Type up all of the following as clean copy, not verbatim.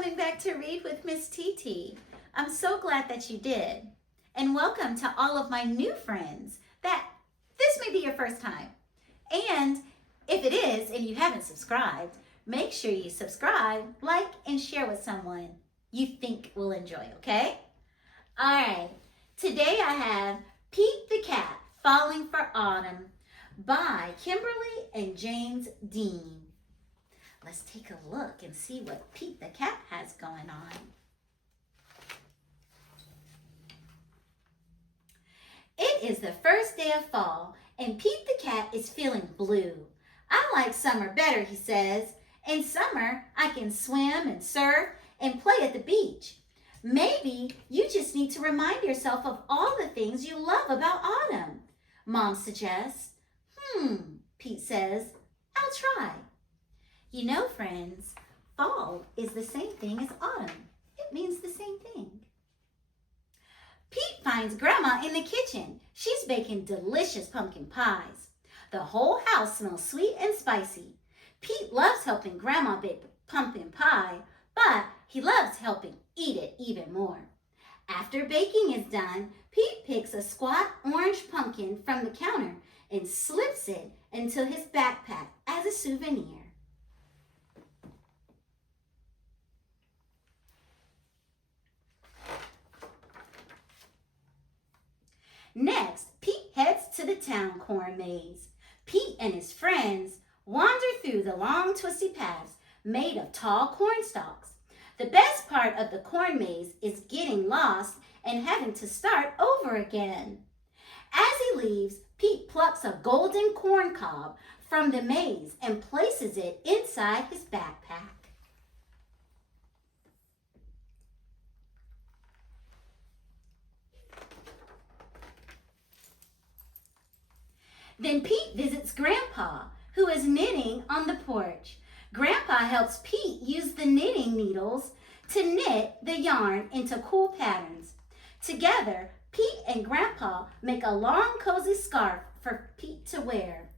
coming back to read with Miss TT. I'm so glad that you did. And welcome to all of my new friends that this may be your first time. And if it is and you haven't subscribed, make sure you subscribe, like, and share with someone you think will enjoy, okay? All right, today I have Pete the Cat, Falling for Autumn by Kimberly and James Dean. Let's take a look and see what Pete the Cat has going on. It is the first day of fall, and Pete the Cat is feeling blue. I like summer better, he says. In summer, I can swim and surf and play at the beach. Maybe you just need to remind yourself of all the things you love about autumn, Mom suggests. Pete says, I'll try. You know, friends, fall is the same thing as autumn. It means the same thing. Pete finds Grandma in the kitchen. She's baking delicious pumpkin pies. The whole house smells sweet and spicy. Pete loves helping Grandma bake pumpkin pie, but he loves helping eat it even more. After baking is done, Pete picks a squat orange pumpkin from the counter and slips it into his backpack as a souvenir. Next, Pete heads to the town corn maze. Pete and his friends wander through the long twisty paths made of tall corn stalks. The best part of the corn maze is getting lost and having to start over again. As he leaves, Pete plucks a golden corn cob from the maze and places it inside his backpack. Then Pete visits Grandpa, who is knitting on the porch. Grandpa helps Pete use the knitting needles to knit the yarn into cool patterns. Together, Pete and Grandpa make a long, cozy scarf for Pete to wear.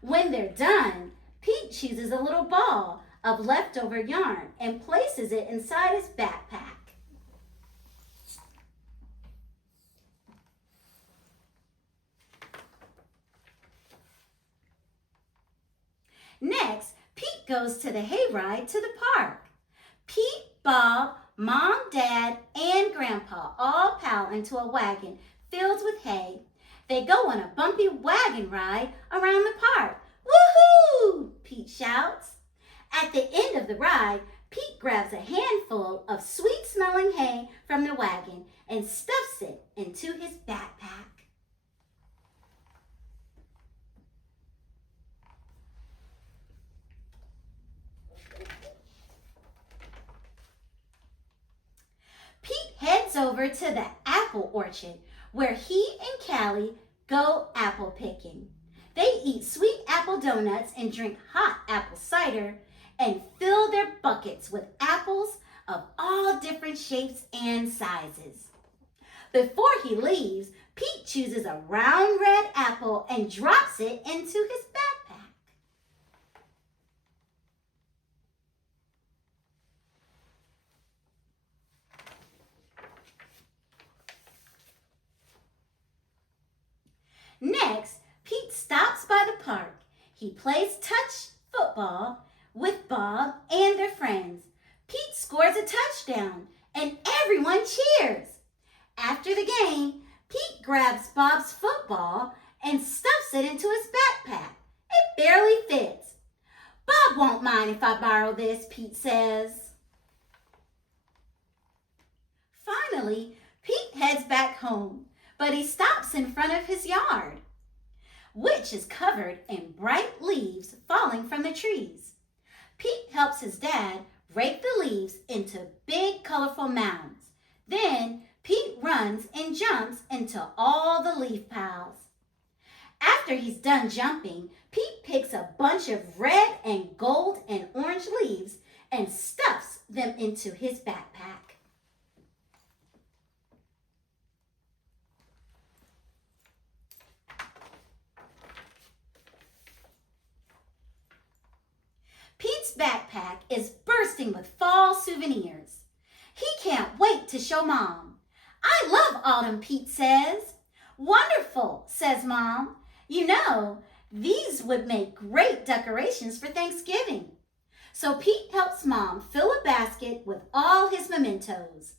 When they're done, Pete chooses a little ball of leftover yarn and places it inside his backpack. Next, Pete goes to the hayride to the park. Pete, Bob, Mom, Dad, and Grandpa all pile into a wagon filled with hay. They go on a bumpy wagon ride around the park. Woohoo! Pete shouts. At the end of the ride, Pete grabs a handful of sweet-smelling hay from the wagon and stuffs it into his backpack. Pete heads over to the apple orchard where he and Callie go apple picking. They eat sweet apple donuts and drink hot apple cider and fill their buckets with apples of all different shapes and sizes. Before he leaves, Pete chooses a round red apple and drops it into his backpack. Next, Pete stops by the park. He plays touch football with Bob and their friends. Pete scores a touchdown and everyone cheers. After the game, Pete grabs Bob's football and stuffs it into his backpack. It barely fits. Bob won't mind if I borrow this, Pete says. Finally, Pete heads back home, but he stops in front of his yard, which is covered in bright leaves falling from the trees. Pete helps his dad rake the leaves into big, colorful mounds. Then Pete runs and jumps into all the leaf piles. After he's done jumping, Pete picks a bunch of red and gold and orange leaves and stuffs them into his backpack. Pete's backpack is bursting bursting with fall souvenirs. He can't wait to show Mom. I love autumn, Pete says. Wonderful, says Mom. You know, these would make great decorations for Thanksgiving. So Pete helps Mom fill a basket with all his mementos.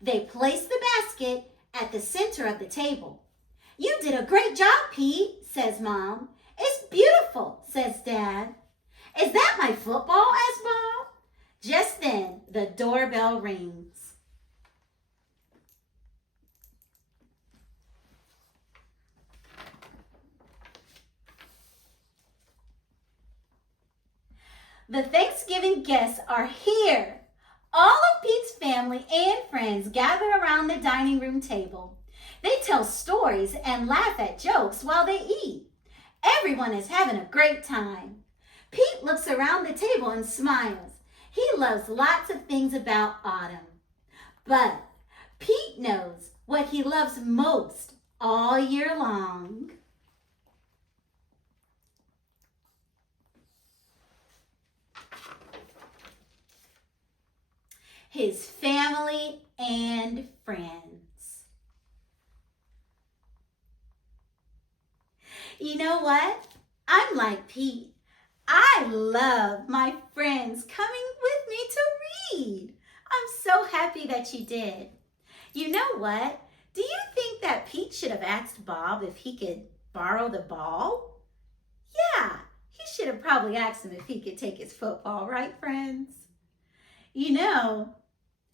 They place the basket at the center of the table. You did a great job, Pete, says Mom. It's beautiful, says Dad. Is that my football, asks Mom. Just then, the doorbell rings. The Thanksgiving guests are here. All of Pete's family and friends gather around the dining room table. They tell stories and laugh at jokes while they eat. Everyone is having a great time. Pete looks around the table and smiles. He loves lots of things about autumn. But Pete knows what he loves most all year long. His family and friends. You know what? I'm like Pete. I love my friends coming with me to read. I'm so happy that you did. You know what? Do you think that Pete should have asked Bob if he could borrow the ball? Yeah, he should have probably asked him if he could take his football, right, friends? You know,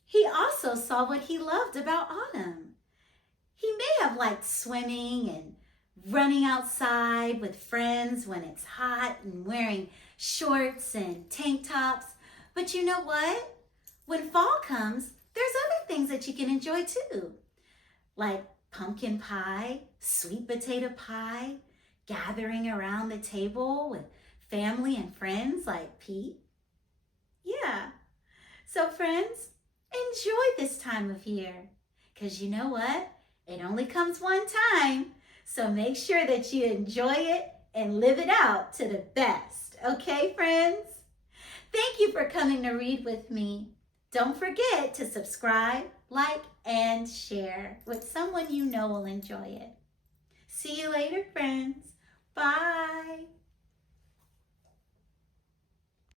he also saw what he loved about autumn. He may have liked swimming and running outside with friends when it's hot and wearing shorts and tank tops. But you know what? When fall comes, there's other things that you can enjoy too, like pumpkin pie, sweet potato pie, gathering around the table with family and friends like Pete. Yeah. So friends, enjoy this time of year, because you know what? It only comes one time. So make sure that you enjoy it and live it out to the best. Okay, friends? Thank you for coming to read with me. Don't forget to subscribe, like, and share with someone you know will enjoy it. See you later, friends. Bye.